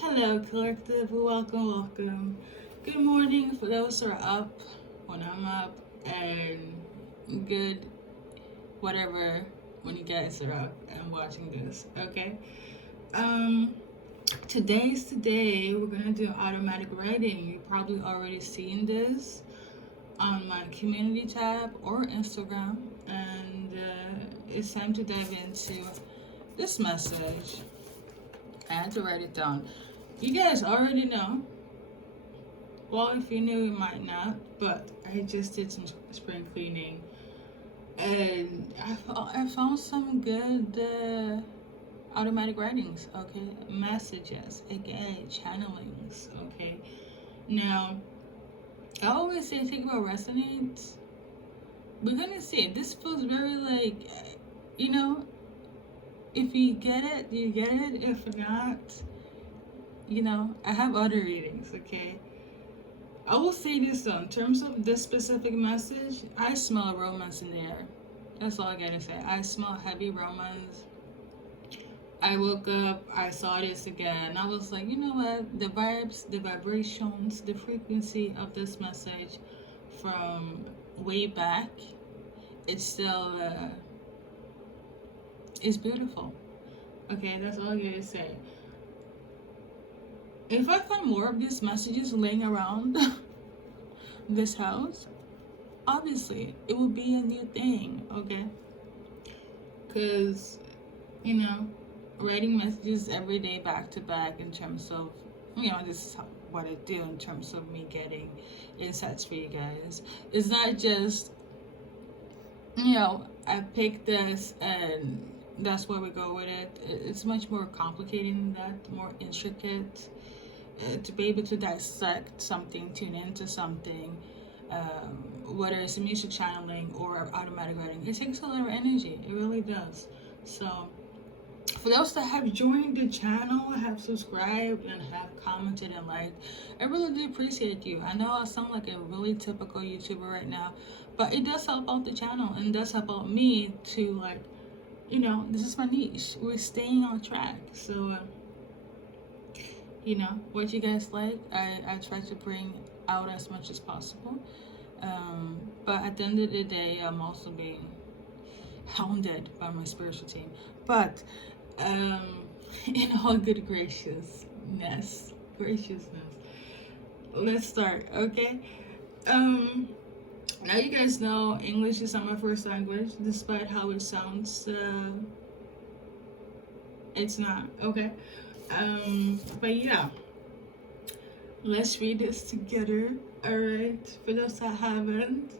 Hello, collective. Welcome. Good morning for those who are up when I'm up, and good whatever when you guys are up and watching this. Okay. Um, Today's the day we're gonna do automatic writing. You probably already seen this on my community tab or Instagram, and it's time to dive into this message. I had to write it down. You guys already know. Well, if you knew, you might not, but I just did some spring cleaning, and I found some good automatic writings, okay? Messages, aka channelings, okay? Now, I always say think about resonates. We're gonna see. This feels very like, you know, if you get it, you get it. If not, I have other readings, okay? I will say this though, in terms of this specific message, I smell romance in the air. That's all I gotta say. I smell heavy romance. I woke up, I saw this again. I was like, you know what? The vibes, the vibrations, the frequency of this message from way back, it's still, it's beautiful. Okay, that's all I gotta say. If I find more of these messages laying around this house, obviously it will be a new thing, okay? Because, writing messages every day back to back in terms of, this is what I do in terms of me getting insights for you guys. It's not just, I pick this and that's where we go with it. It's much more complicated than that, more intricate. To be able to dissect something, tune into something, whether it's a music channeling or automatic writing, it takes a lot of energy. It really does. So, for those that have joined the channel, have subscribed, and have commented and liked, I really do appreciate you. I know I sound like a really typical YouTuber right now, but it does help out the channel and does help out me to, this is my niche. We're staying on track. So, what you guys like, I try to bring out as much as possible. But at the end of the day, I'm also being hounded by my spiritual team. But in all good graciousness, let's start, okay? Now you guys know English is not my first language, despite how it sounds. It's not, okay? But yeah, let's read this together. All right, for those that haven't,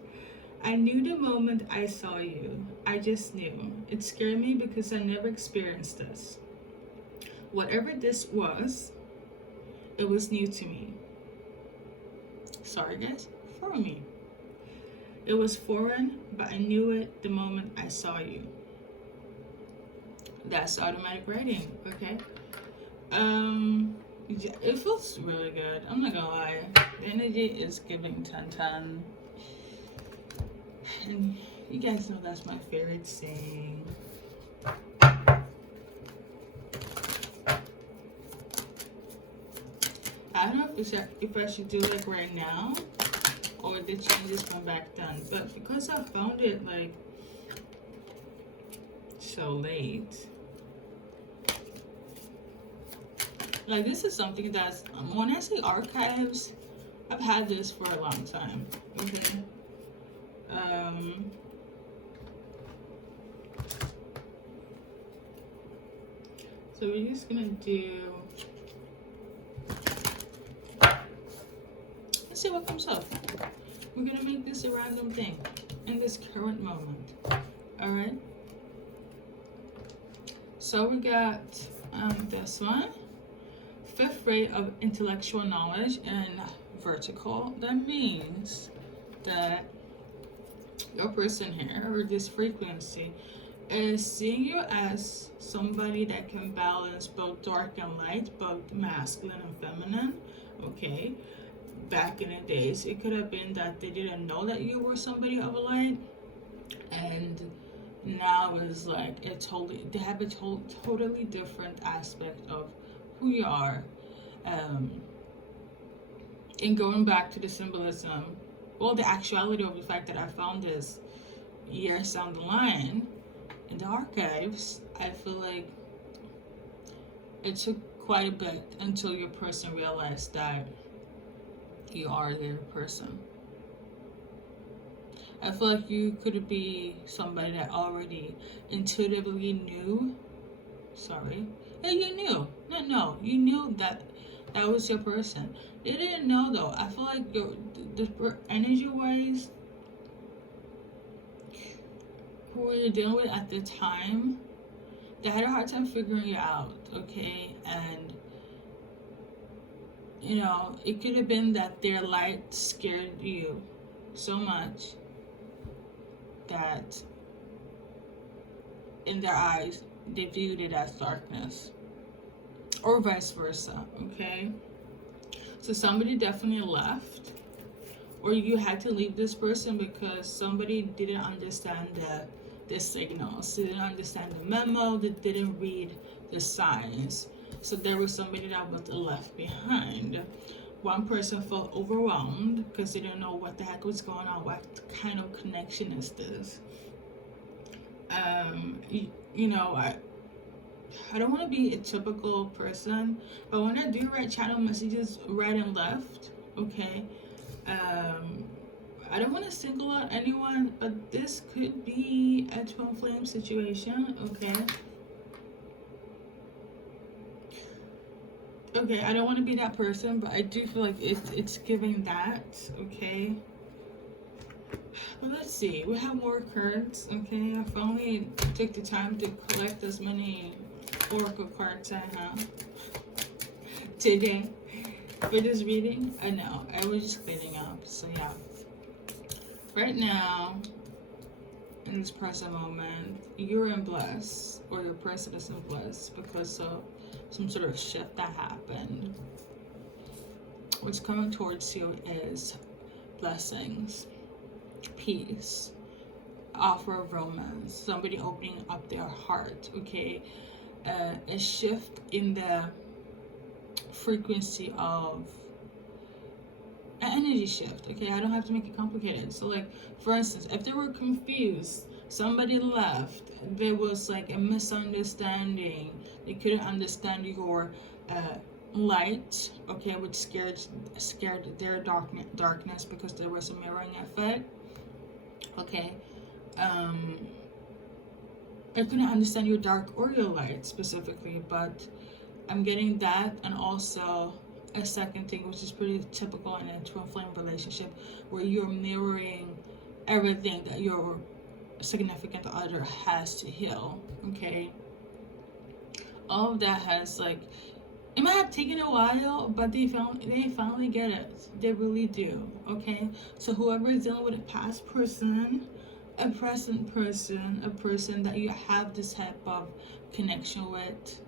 I knew the moment I saw you. I just knew. It scared me because I never experienced this. Whatever this was, it was new to me. Sorry guys, for me. It was foreign, but I knew it the moment I saw you. That's automatic writing, okay? It feels really good. I'm not gonna lie. The energy is giving 10-10. And you guys know that's my favorite saying. I don't know if I should do like right now or the changes from back then. But because I found it like so late. Like, this is something that's, when I say archives, I've had this for a long time, okay? So we're just gonna do, let's see what comes up. We're gonna make this a random thing in this current moment, all right? So we got this one. 5th rate of intellectual knowledge in vertical. That means that your person here, or this frequency, is seeing you as somebody that can balance both dark and light, both masculine and feminine, okay? Back in the days, it could have been that they didn't know that you were somebody of a light, and now it's like they have a totally different aspect of who you are, And going back to the symbolism, well, the actuality of the fact that I found this years down the line in the archives, I feel like it took quite a bit until your person realized that you are their person. I feel like you could be somebody that already intuitively knew. Yeah, you knew. No, you knew that that was your person. They didn't know though. I feel like the energy-wise, who you're dealing with at the time, they had a hard time figuring you out, okay? And you know, it could have been that their light scared you so much that in their eyes they viewed it as darkness, or vice versa, okay? So somebody definitely left, or you had to leave this person because somebody didn't understand the signals, they didn't understand the memo, they didn't read the signs. So there was somebody that was left behind. One person felt overwhelmed because they didn't know what the heck was going on. What kind of connection is this? You know, I don't want to be a typical person, but when I do write channel messages right and left, okay, I don't want to single out anyone, but this could be a twin flame situation, okay? Okay, I don't want to be that person, but I do feel like it's giving that, okay? But let's see, we have more cards, okay? I finally took the time to collect as many oracle cards I have today for this reading. I know, I was just cleaning up, so yeah. Right now, in this present moment, you're in bliss, or your person is in bliss because of some sort of shift that happened. What's coming towards you is blessings, peace, offer of romance, somebody opening up their heart, okay? A shift in the frequency of an energy shift, okay? I don't have to make it complicated. So like, for instance, if they were confused, somebody left, there was like a misunderstanding, they couldn't understand your light, okay, which scared their darkness because there was a mirroring effect, okay? I couldn't understand your dark or your light specifically, but I'm getting that, and also a second thing, which is pretty typical in a twin flame relationship, where you're mirroring everything that your significant other has to heal, okay? All of that has, like, it might have taken a while, but they finally get it. They really do, okay? So whoever is dealing with a past person, a present person, a person that you have this type of connection with,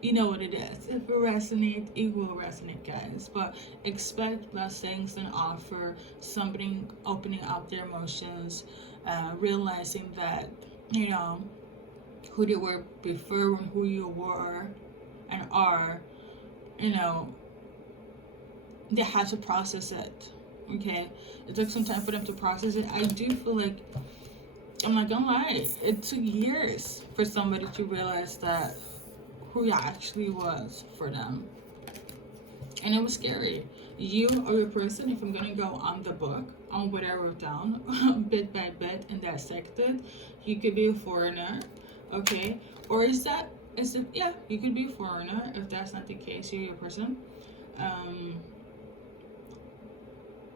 you know what it is. If it resonates, it will resonate, guys. But expect blessings and offer somebody opening up their emotions, realizing that, you know, who they were before and who you were and are, you know, they had to process it, okay? It took some time for them to process it. I do feel like, I'm not gonna lie, it took years for somebody to realize that who you actually was for them. And it was scary. You or your person, if I'm gonna go on the book, on what I wrote down, bit by bit and dissected, you could be a foreigner, okay? Or is it, yeah, you could be a foreigner. If that's not the case, you're your person.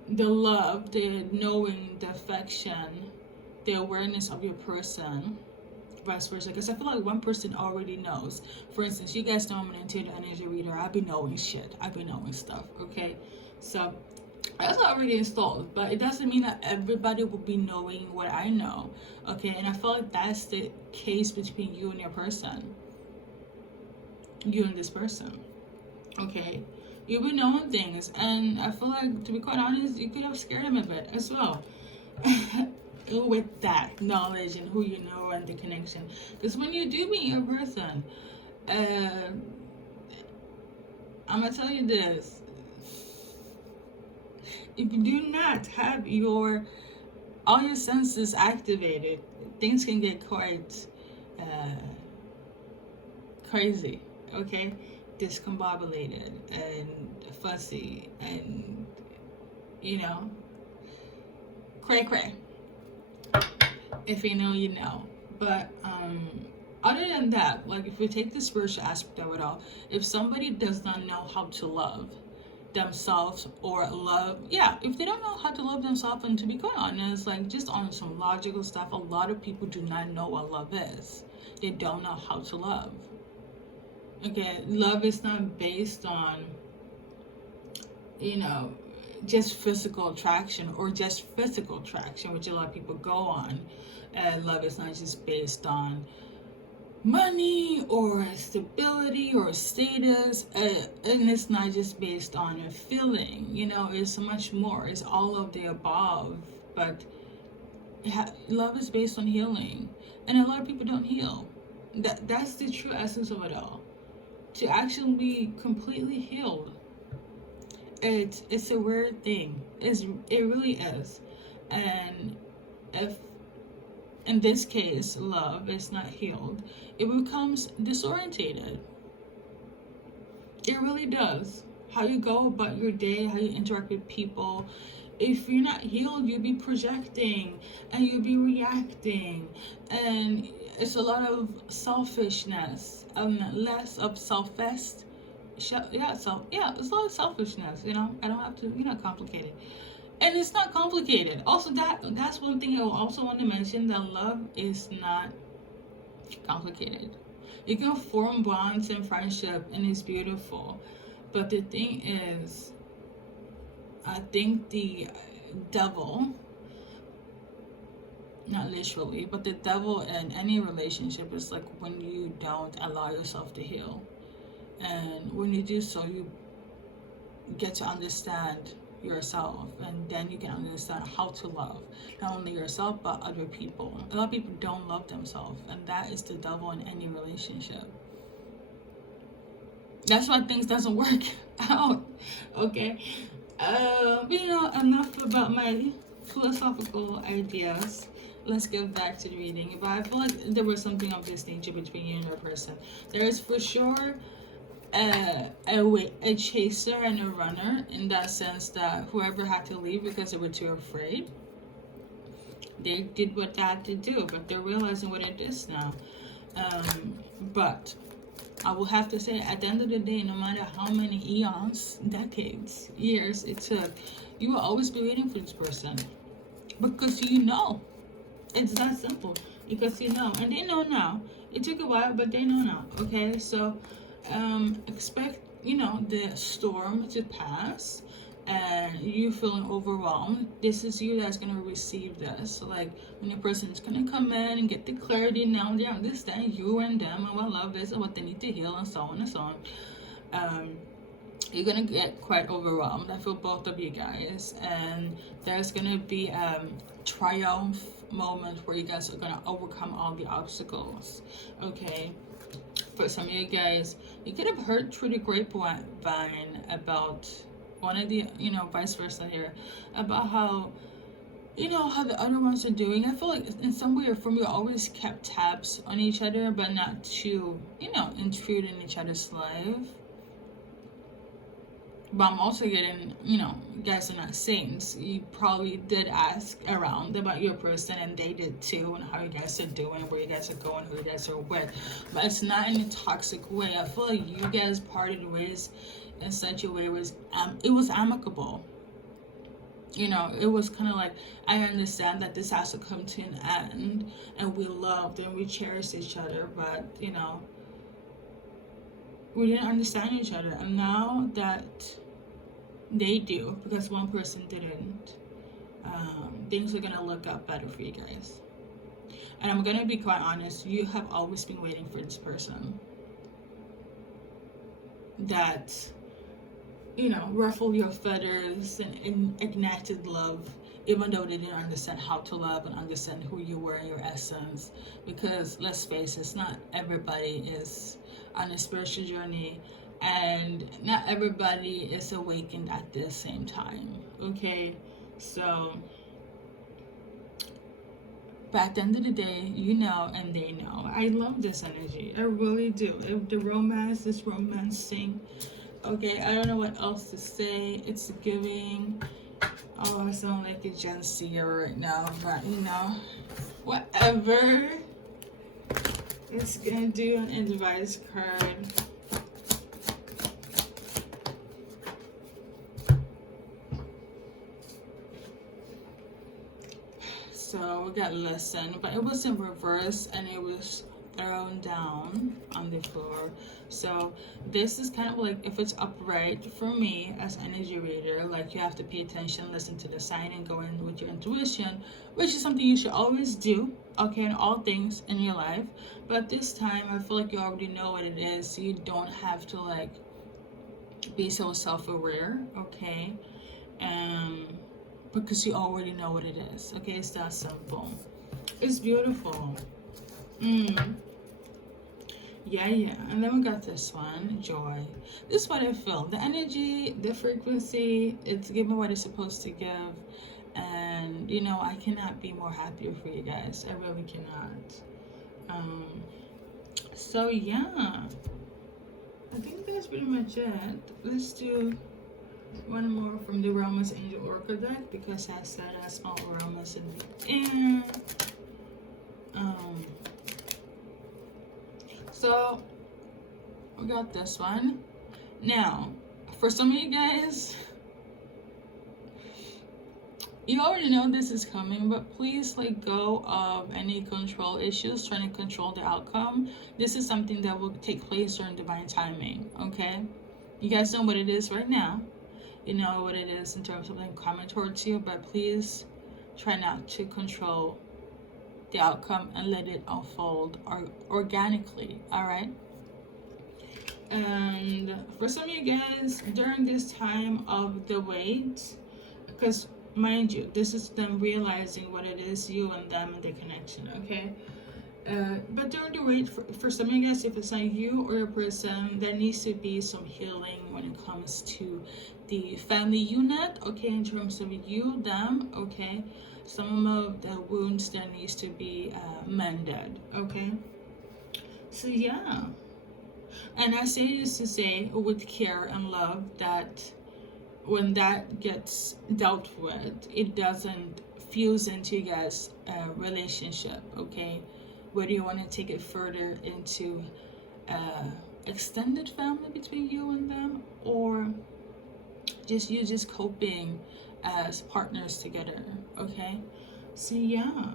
The love, the knowing, the affection, the awareness of your person, vice versa, because I feel like one person already knows. For instance, you guys know I'm an intuitive energy reader. I've been knowing shit. I've been knowing stuff, okay? So that's already installed, but it doesn't mean that everybody will be knowing what I know, okay? And I feel like that's the case between you and your person. You and this person, okay? You've been knowing things, and I feel like, to be quite honest, you could have scared them a bit as well. With that knowledge and who you know and the connection, because when you do meet a person, I'm gonna tell you this. If you do not have all your senses activated, things can get quite crazy, okay? Discombobulated and fussy and, cray cray. If you know, you know. But other than that, like if we take the spiritual aspect of it all, if somebody does not know how to love themselves or if they don't know how to love themselves, and to be quite honest, like just on some logical stuff, a lot of people do not know what love is. They don't know how to love. Okay, love is not based on, just physical attraction or just physical attraction, which a lot of people go on. Love is not just based on money or stability or status, and it's not just based on a feeling. It's much more. It's all of the above. But love is based on healing, and a lot of people don't heal. That's the true essence of it all. To actually be completely healed, it's a weird thing. It really is. And if in this case love is not healed, it becomes disorientated. It really does. How you go about your day, how you interact with people. If you're not healed, you'll be projecting and you'll be reacting, and it's a lot of selfishness and less of self-est. It's a lot of selfishness. I don't have to complicate it. And it's not complicated. Also, that's one thing I also want to mention, that love is not complicated. You can form bonds and friendship, and it's beautiful. But the thing is, I think the devil, not literally, but the devil in any relationship is like when you don't allow yourself to heal. And when you do so, you get to understand yourself, and then you can understand how to love not only yourself but other people. A lot of people don't love themselves, and that is the devil in any relationship. That's why things doesn't work out. Okay. But enough about my philosophical ideas. Let's get back to the reading. But I feel like there was something of this nature between you and your person. There is for sure a chaser and a runner, in that sense that whoever had to leave because they were too afraid, they did what they had to do, but they're realizing what it is now. But I will have to say, at the end of the day, no matter how many eons, decades, years it took, you will always be waiting for this person, because it's that simple. Because and they know now. It took a while, but they know now. Okay, so expect the storm to pass, and you feeling overwhelmed. This is you that's going to receive this. So like when your person is going to come in and get the clarity, now they understand you and them and what love is and what they need to heal, and so on and so on. You're going to get quite overwhelmed. I feel both of you guys, and there's going to be triumph moment where you guys are going to overcome all the obstacles. Okay, for some of you guys, you could have heard through the grapevine about one of the, vice versa here, about how, how the other ones are doing. I feel like in some way or form you always kept tabs on each other, but not to, intrude in each other's life. But I'm also getting, you guys are not saints. You probably did ask around about your person, and they did too, and how you guys are doing, where you guys are going, who you guys are with. But it's not in a toxic way. I feel like you guys parted ways in such a way it was amicable. It was kind of like, I understand that this has to come to an end, and we loved and we cherished each other, but we didn't understand each other. And now that they do, because one person didn't, things are gonna look up better for you guys. And I'm gonna be quite honest, you have always been waiting for this person that ruffled your feathers and ignited love, even though they didn't understand how to love and understand who you were in your essence. Because let's face it, not everybody is on a spiritual journey and not everybody is awakened at the same time. Okay, so but at the end of the day, you know, and they know. I love this energy. I really do. If the romance, this romancing. Okay, I don't know what else to say. It's giving. Oh, I sound like a Gen Zer right now, but you know, whatever. It's gonna do an advice card. So we got listen, but it was in reverse and it was thrown down on the floor. So this is kind of like, if it's upright, for me as energy reader, like you have to pay attention, listen to the sign, and go in with your intuition, which is something you should always do, okay, in all things in your life. But this time I feel like you already know what it is, so you don't have to like be so self-aware, okay? Because you already know what it is. Okay, it's that simple. It's beautiful. Yeah. And then we got this one, joy. This is what I feel. The energy, the frequency, it's giving what it's supposed to give. And you know, I cannot be more happier for you guys. I really cannot. So yeah, I think that's pretty much it. Let's do one more from the Romance Angel Oracle deck, because I said I smell aromas in the air. So we got this one. Now, for some of you guys, you already know this is coming, but please let go of any control issues, trying to control the outcome. This is something that will take place during divine timing, okay? You guys know what it is right now. You know what it is in terms of them coming towards you, but please try not to control the outcome and let it unfold organically, all right? And for some of you guys, during this time of the wait, because mind you, this is them realizing what it is, you and them and the connection, okay? But during the wait, for some of you guys, if it's not you or your person, there needs to be some healing when it comes to the family unit, okay, in terms of you, them, okay? Some of the wounds that needs to be mended, okay? So yeah, and I say this to say with care and love that when that gets dealt with, it doesn't fuse into you guys' relationship, okay? Whether you want to take it further into extended family between you and them, or just you just coping as partners together, okay? So yeah,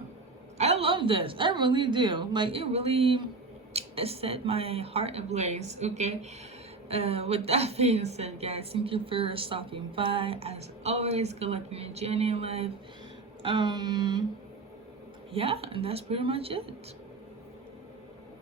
I love this. I really do. Like, it really set my heart ablaze, okay? With that being said, guys, thank you for stopping by. As always, good luck in your journey in life. Yeah, and that's pretty much it.